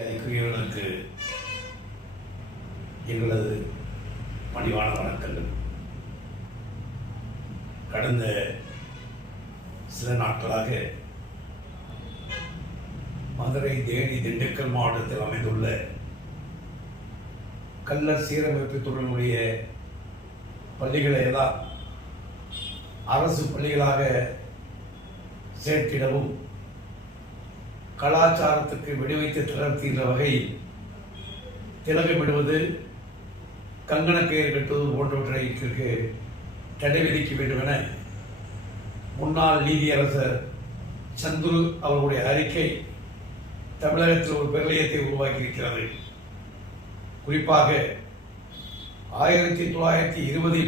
அதுக்குரியவர்களுக்கு எங்களது பணிவான வணக்கங்கள். கடந்த சில நாட்களாக மதுரை, தேனி, திண்டுக்கல் மாவட்டத்தில் அமைந்துள்ள கள்ளர் சீரமைப்பு துறையினுடைய பள்ளிகளை எல்லாம் அரசு பள்ளிகளாக சேர்த்திடவும், கலாச்சாரத்துக்கு வெடிவைத்து திறத்தின்ற வகையில் திலகமிடுவது, கங்கணக்கயிறு கட்டுவது போன்றவற்றிற்கு தடை விதிக்க வேண்டும் என முன்னாள் நீதியரசர் சந்துரு அவர்களுடைய அறிக்கை தமிழகத்தில் ஒரு பெருளையத்தை உருவாக்கியிருக்கிறது. குறிப்பாக 1920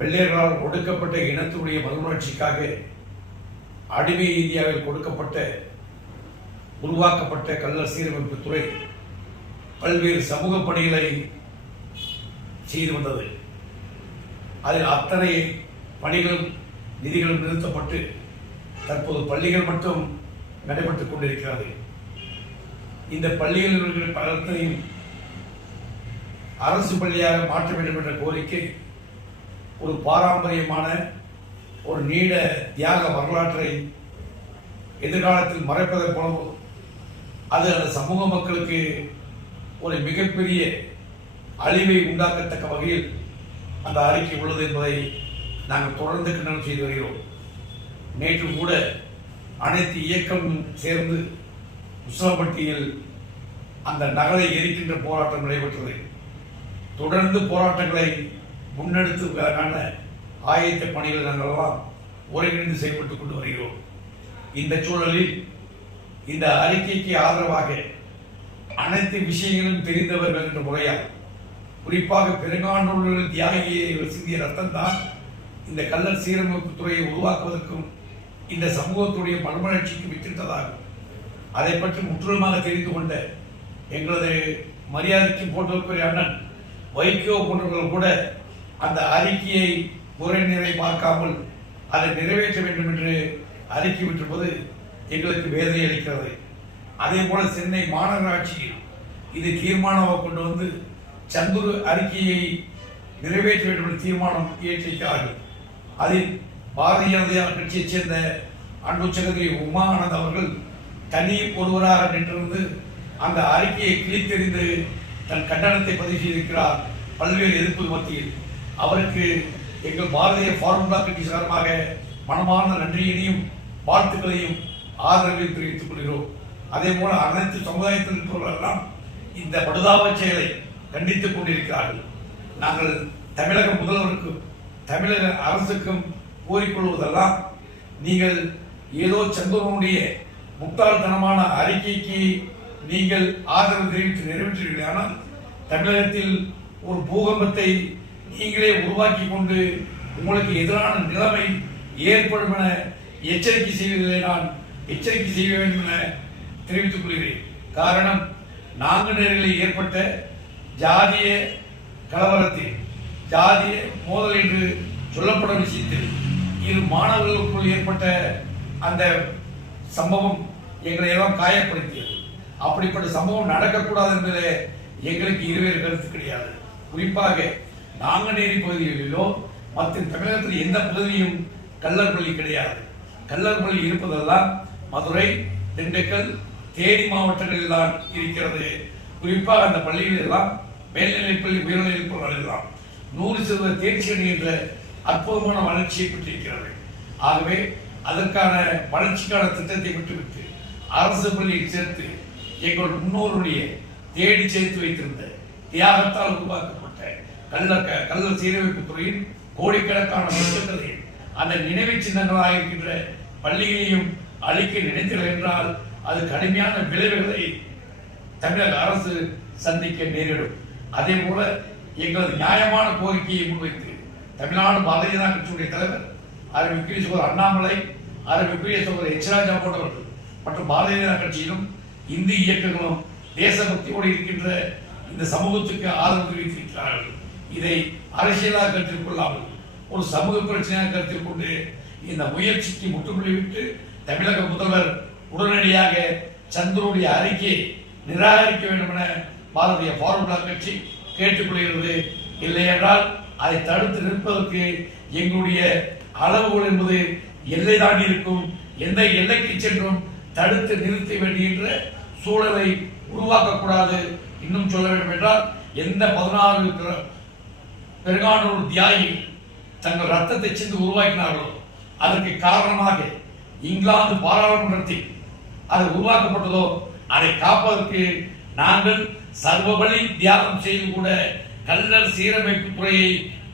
வெள்ளையர்களால் ஒடுக்கப்பட்ட இனத்தினுடைய மறுமலர்ச்சிக்காக அடிமை இந்தியாவில் உருவாக்கப்பட்ட கள்ளர் சீரமைப்பு துறை பல்வேறு சமூக பணிகளை செய்து வந்தது. அதில் அத்தனை பணிகளும் நிதிகளும் நிறுத்தப்பட்டு தற்போது பள்ளிகள் மட்டும் நடைபெற்றுக் கொண்டிருக்கிறது. இந்த பள்ளிகளில் இருக்கிற பலத்தையும் அரசு பள்ளியாக மாற்ற வேண்டும் என்ற கோரிக்கை ஒரு பாரம்பரியமான ஒரு நீண்ட தியாக வரலாற்றை எதிர்காலத்தில் மறைப்பதன் மூலம் அது அந்த சமூக மக்களுக்கு ஒரு மிகப்பெரிய அழிவை உண்டாக்கத்தக்க வகையில் அந்த அறிக்கை உள்ளது என்பதை நாங்கள் தொடர்ந்து கண்டனம் செய்து வருகிறோம். நேற்று கூட அனைத்து இயக்கம் சேர்ந்து உசிலம்பட்டியில் அந்த நகலை எரிக்கின்ற போராட்டம் நடைபெற்றது. தொடர்ந்து போராட்டங்களை முன்னெடுத்துக்கான ஆயத்த பணிகள் நாங்களெல்லாம் ஒருங்கிணைந்து செயல்பட்டுக் கொண்டு வருகிறோம். இந்த சூழலில் இந்த அறிக்கைக்கு ஆதரவாக அனைத்து விஷயங்களும் தெரிந்தவர்கள் என்ற முறையால், குறிப்பாக பெருங்கானூரில் தியாகியை சிந்திய ரத்தம் தான் இந்த கள்ளர் சீரமைப்பு துறையை உருவாக்குவதற்கும் இந்த சமூகத்துடைய மறுமலர்ச்சிக்கு வித்திட்டதாகும். அதை பற்றி முற்றிலுமாக தெரிந்து கொண்ட எங்களது மரியாதைக்கு போட்டிருக்கிற அண்ணன் வைகோ போன்றவர்கள் கூட அந்த அறிக்கையை முறைநிறை பார்க்காமல் அதை நிறைவேற்ற வேண்டும் என்று அறிக்கை விட்டிருப்பது எங்களுக்கு வேதனை அளிக்கிறது. அதே போல சென்னை மாநகராட்சியில் இது தீர்மானமாக கொண்டு வந்து சந்துரு அறிக்கையை நிறைவேற்ற வேண்டும் என்ற தீர்மானம் இயற்றியிருக்கிறார்கள். அதில் பாரதிய ஜனதா கட்சியைச் சேர்ந்த அன்பு சகோதரி உமா ஆனந்த் அவர்கள் தனி ஒருவராக நின்றிருந்து அந்த அறிக்கையை கிழித்தெறிந்து தன் கண்டனத்தை பதிவு செய்திருக்கிறார். பல்வேறு எதிர்ப்பு மத்தியில் அவருக்கு எங்கள் பாரதிய ஃபார்முலா கட்சி சார்பாக மனமான நன்றியினையும் வாழ்த்துக்களையும் ஆதரவையும் தெரிவித்துக் கொள்கிறோம். அதே போல அனைத்து சமுதாயத்தில் இருப்பவர்களெல்லாம் இந்த படுதாப செயலை கண்டித்துக் கொண்டிருக்கிறார்கள். நாங்கள் தமிழக முதல்வருக்கும் தமிழக அரசுக்கும் கூறிக்கொள்வதெல்லாம், நீங்கள் ஏதோ சந்திரனுடைய முட்டாள்தனமான அறிக்கைக்கு நீங்கள் ஆதரவு தெரிவித்து நிறைவேற்றுவீர்கள். ஆனால் தமிழகத்தில் ஒரு பூகம்பத்தை நீங்களே உருவாக்கி கொண்டு உங்களுக்கு எதிரான நிலைமை ஏற்படும் என எச்சரிக்கை செய்வதில்லை. நான் எச்சரிக்கை செய்ய வேண்டும் என தெரிவித்துக் கொள்கிறேன். காரணம், நாங்குநேரில் ஏற்பட்ட ஜாதிய கலவரத்தில், ஜாதிய மோதல் என்று சொல்லப்படும் விஷயத்தில் இரு மாணவர்களுக்குள் ஏற்பட்ட அந்த சம்பவம் எங்களை எல்லாம் காயப்படுத்தியது. அப்படிப்பட்ட சம்பவம் நடக்கக்கூடாது என்பதில் எங்களுக்கு இருவேறு கருத்து கிடையாது. குறிப்பாக நாங்குநேரி பகுதிகளிலோ மற்ற தமிழகத்தில் எந்த பகுதியும் கள்ளர் பள்ளி கிடையாது. கள்ளர் பள்ளி இருப்பதெல்லாம் மதுரை, திண்டுக்கல், தேனி மாவட்டங்களில் தான் இருக்கிறது. குறிப்பாக அந்த பள்ளிகள் எல்லாம் மேல்நிலைப்பள்ளி, உயர்நிலைப்பள்ளி எல்லாம் 100% தேர்ச்சி அடைகின்ற அற்புதமான வளர்ச்சியை பெற்றிருக்கிறது. ஆகவே அதற்கான வளர்ச்சிக்கான திட்டத்தை விட்டுவிட்டு அரசு பள்ளியில் சேர்த்து எங்கள் முன்னோருடைய தேடி சேர்த்து வைத்திருந்த தியாகத்தால் உருவாக்கப்பட்ட கள்ளர் சீரமைப்பு துறையின் கோடிக்கணக்கான சொத்துக்களை அந்த நினைவு சின்னங்களாக இருக்கின்ற பள்ளிகளையும் அழிக்க நினைத்தீர்கள் என்றால் அது கடுமையான விளைவுகளை தமிழக அரசு சந்திக்க நேரிடும். அதே போல எங்களது நியாயமான கோரிக்கையை முன்வைத்து தமிழ்நாடு பாரதிய ஜனதா கட்சியுடைய தலைவர் அருமைக்குரிய சகோதரர் அண்ணாமலை, அருமைக்குரிய சகோதரர் எச் ராஜா போன்றவர்கள் மற்றும் பாரதிய ஜனதா கட்சியிலும் இந்து இயக்கங்களும் தேசபக்தியோடு இருக்கின்ற இந்த சமூகத்துக்கு ஆதரவு தெரிவித்திருக்கிறார்கள். இதை அரசியலாக கருத்தில் கொள்ளாமல் ஒரு சமூக பிரச்சனையாக கருத்தில் கொண்டு இந்த முயற்சிக்கு முற்றுப்புள்ளி விட்டு தமிழக முதல்வர் உடனடியாக சந்துருடைய அறிக்கையை நிராகரிக்க வேண்டும் என பாரதிய ஃபார்முலா கட்சி கேட்டுக்கொள்கிறது. இல்லை என்றால் அதை தடுத்து நிற்பதற்கு எங்களுடைய அளவுகோல் என்பது எல்லை தாண்டி இருக்கும். எந்த எல்லைக்கு சென்றும் தடுத்து நிறுத்த வேண்டிய சூழலை உருவாக்கக்கூடாது. இன்னும் சொல்ல வேண்டும் என்றால் எந்த 16 பெருங்கானூர் தியாகிகள் தங்கள் ரத்தத்தை சிந்து உருவாக்கினார்களோ அதற்கு காரணமாக இங்கிலாந்து பாராளுமன்றத்தில் அது உருவாக்கப்பட்டதோ அதை காப்பதற்கு நாங்கள் சர்வபலி தியாகம் செய்து கூட கல்லர் சீரமைப்பு துறையை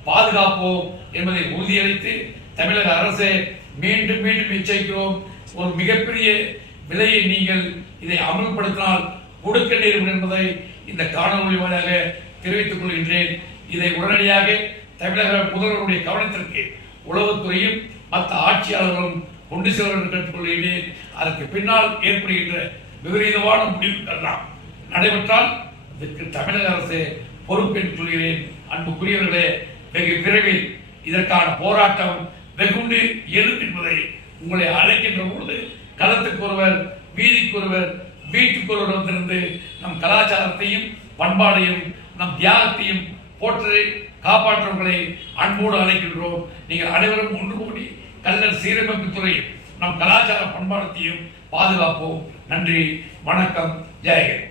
பாதுகாப்போம் என்பதை உறுதியளித்து தமிழக அரசை மீண்டும் மீண்டும் எச்சரிக்கிறோம். ஒரு மிகப்பெரிய விலையை நீங்கள் இதை அமல்படுத்தினால் கொடுக்க நேரும் என்பதை இந்த காணொலி வாயிலாக தெரிவித்துக் கொள்கின்றேன். இதை உடனடியாக தமிழக முதல்வருடைய கவனத்திற்கு உளவுத்துறையும் மற்ற ஆட்சியாளர்களும் கொண்டு செல்ல என்று கேட்டுக்கொள்கிறேன். அதற்கு பின்னால் ஏற்படுகின்ற விபரீதமான முடிவுகளெல்லாம் நடைபெற்றால் இதற்கு தமிழக அரசு பொறுப்பேற்று சொல்கிறேன். அன்புக்குரியவர்களே, வெகு விரைவில் இதற்கான போராட்டம் வெகுண்டு எழும் என்பதை உங்களை அழைக்கின்ற பொழுது களத்துக்கு ஒருவர், வீதிக்கு ஒருவர், வீட்டுக்கு ஒருவர் வந்திருந்து நம் கலாச்சாரத்தையும் பண்பாடையும் நம் தியாகத்தையும் போற்றி காப்பாற்றுவர்களை அன்போடு அழைக்கின்றோம். நீங்கள் அனைவரும் ஒன்று கூடி கல்லர் சீரமைப்பு துறையும் நம் கலாச்சார பண்பாடத்தையும் பாதுகாப்போம். நன்றி, வணக்கம், ஜெயஹிந்த்.